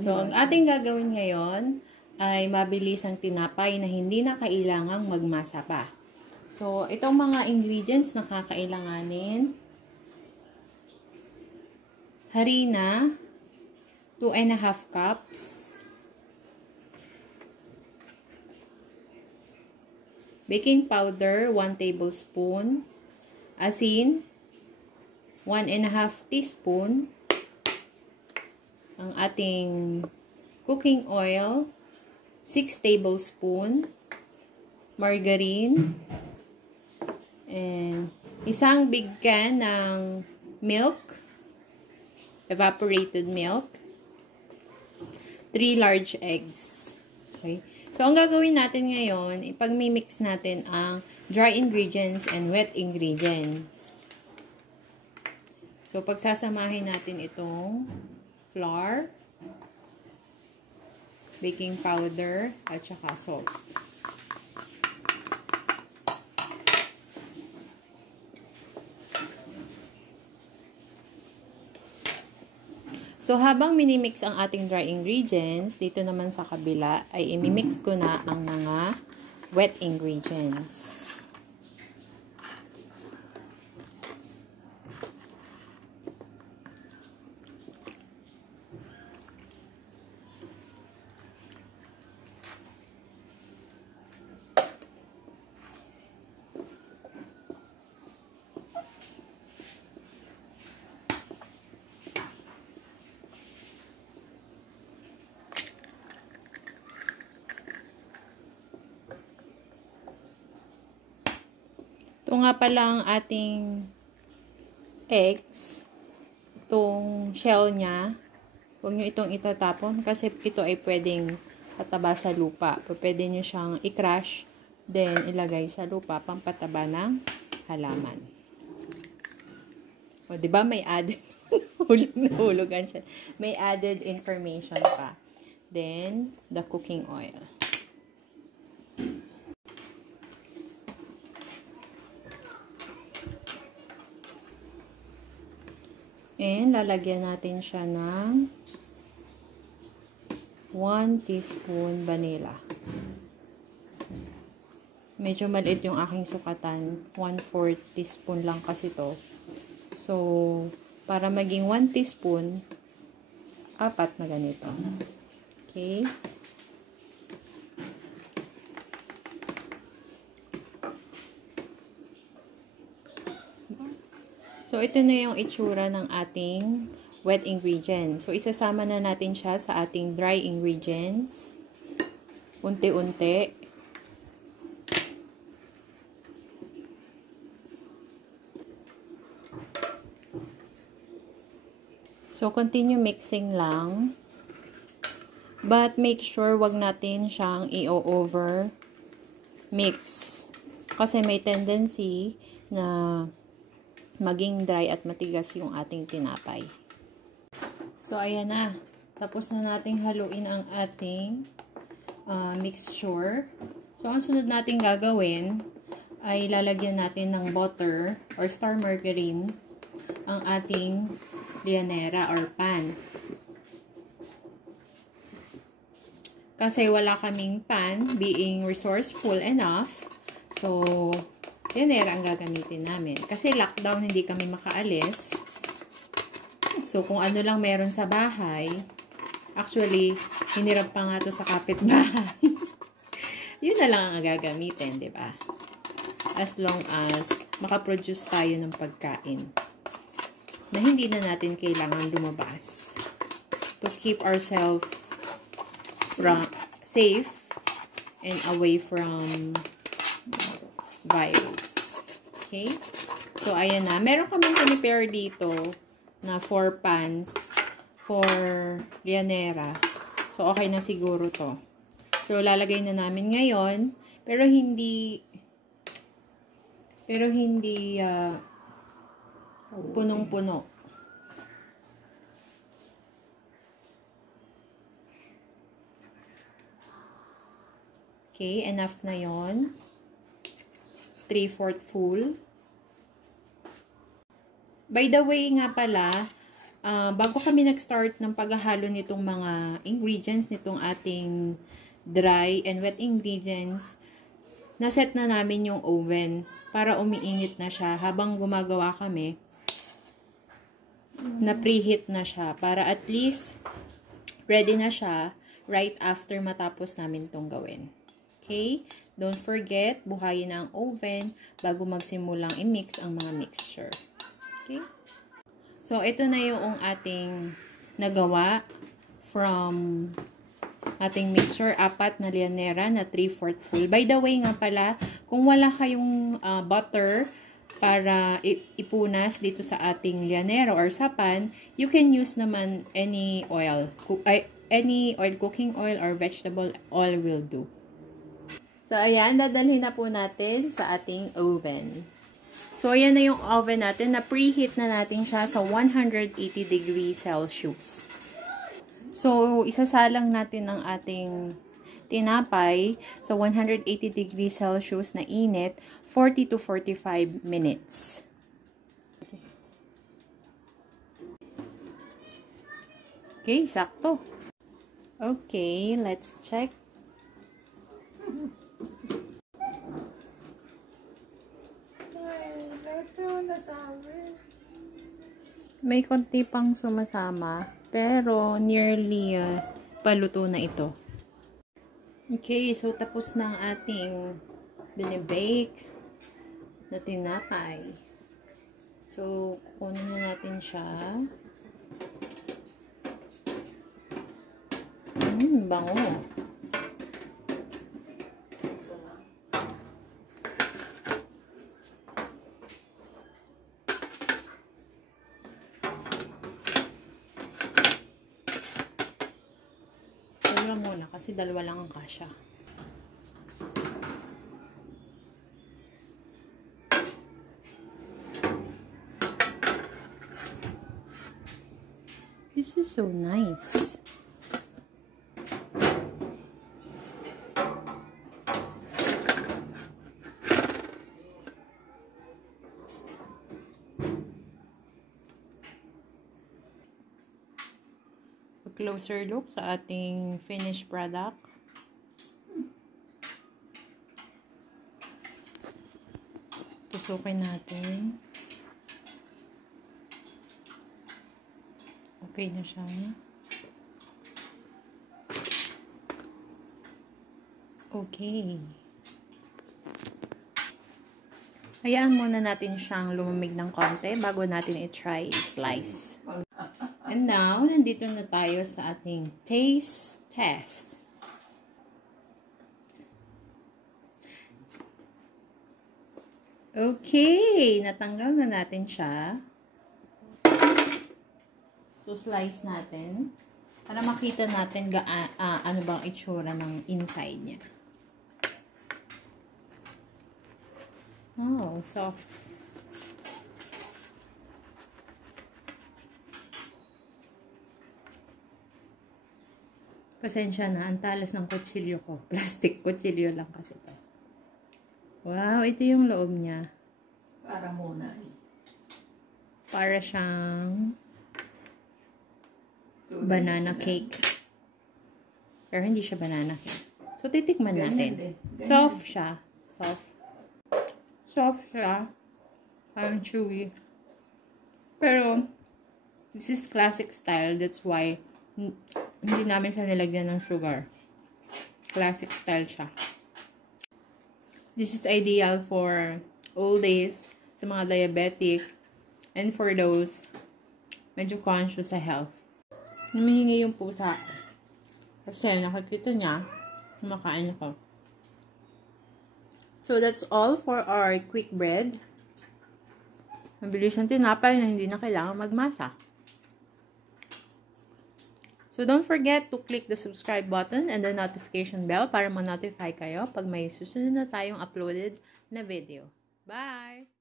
So, ang ating gagawin ngayon ay mabilis ang tinapay na hindi na kailangang magmasa pa. So, itong mga ingredients na kakailanganin: harina, 2½ cups. Baking powder, 1 tablespoon. Asin, 1½ teaspoon. Ang ating cooking oil, 6 tablespoon. Margarine. And isang big can ng milk, evaporated milk. 3 large eggs. Okay. So, ang gagawin natin ngayon, ipag-mix natin ang dry ingredients and wet ingredients. So, pagsasamahin natin itong flour, baking powder, at saka salt. So, habang minimix ang ating dry ingredients, dito naman sa kabila, ay imimix ko na ang mga wet ingredients. Ito nga pala ang ating eggs. Itong shell niya, huwag nyo itong itatapon kasi ito ay pwedeng pataba sa lupa. Pwede nyo siyang i-crush, then ilagay sa lupa, pampataba ng halaman. O, diba may added, hulog na hulugan siya. May added information pa. Then, the cooking oil. And, lalagyan natin siya ng 1 teaspoon vanilla. Medyo maliit yung aking sukatan. 1/4 teaspoon lang kasi to. So, para maging 1 teaspoon, 4 na ganito. Okay. So, ito na yung itsura ng ating wet ingredients. So, isasama na natin siya sa ating dry ingredients. Unti-unti. So, continue mixing lang. But, make sure wag natin siyang i-over mix. Kasi may tendency na maging dry at matigas yung ating tinapay. So, ayan na. Tapos na nating haluin ang ating mixture. So, ang sunod nating gagawin ay lalagyan natin ng butter or star margarine ang ating lianera or pan. Kasi wala kaming pan, being resourceful enough. So, lianera ang gagamitin namin. Kasi lockdown, hindi kami makaalis. So, kung ano lang meron sa bahay, actually, hinirap pa nga to sa kapitbahay. Yun na lang ang gagamitin, di ba? As long as makaproduce tayo ng pagkain na hindi na natin kailangan lumabas to keep ourselves safe and away from virus. Okay? So, ayan na. Meron kaming prepare dito na 4 pans for lianera. So, okay na siguro to. So, lalagay na namin ngayon. Pero hindi punong-puno. Okay, enough na yon. 3/4 full. By the way nga pala, bago kami nag-start ng paghahalo nitong mga ingredients, nitong ating dry and wet ingredients, naset na namin yung oven para umiinit na siya. Habang gumagawa kami, na preheat na siya para at least ready na siya right after matapos namin itong gawin. Okay? Don't forget, buhayin ang oven bago magsimulang i-mix ang mga mixture. Okay? So, ito na yung ating nagawa from ating mixture. 4 na lianera na 3/4 full. By the way nga pala, kung wala kayong butter para ipunas dito sa ating lianero or sapan, you can use naman any oil. Any oil, cooking oil or vegetable oil will do. So, ayan, dadalhin na po natin sa ating oven. So, ayan na yung oven natin. Na preheat na natin siya sa 180 degrees Celsius. So, isasalang natin ang ating tinapay sa 180 degrees Celsius na init, 40 to 45 minutes. Okay, sakto. Okay, let's check. May konti pang sumasama, pero nearly paluto na ito. Okay, so tapos na ang ating binibake na tinapay. So, kukunin na natin siya. Bango. Dalawa muna kasi dalawa lang ang kasya. This is so nice. Closer look sa ating finished product. Tusukin natin. Okay na siya. Okay. Hayaan muna natin siyang lumamig ng konti bago natin i-try slice. And now, nandito na tayo sa ating taste test. Okay, natanggal na natin siya. So, slice natin para makita natin ano bang itsura ng inside niya. Oh, soft. Pasensya na, ang talas ng kutsilyo ko. Plastic kutsilyo lang kasi ito. Wow, ito yung loob niya. Para muna eh. Para siyang banana cake. Pero hindi siya banana cake. So, titikman natin. Soft siya. Soft. Soft siya. Parang chewy. Pero, this is classic style. That's why hindi namin siya nilagyan ng sugar. Classic style siya. This is ideal for old days, sa mga diabetic, and for those medyo conscious sa health. Humihingi yung pusa. Kasi nakikita niya, kumakain ako. So, that's all for our quick bread. Mabilis ng tinapay na hindi na kailangan magmasa. So, don't forget to click the subscribe button and the notification bell para ma-notify kayo pag may susunod na tayong uploaded na video. Bye!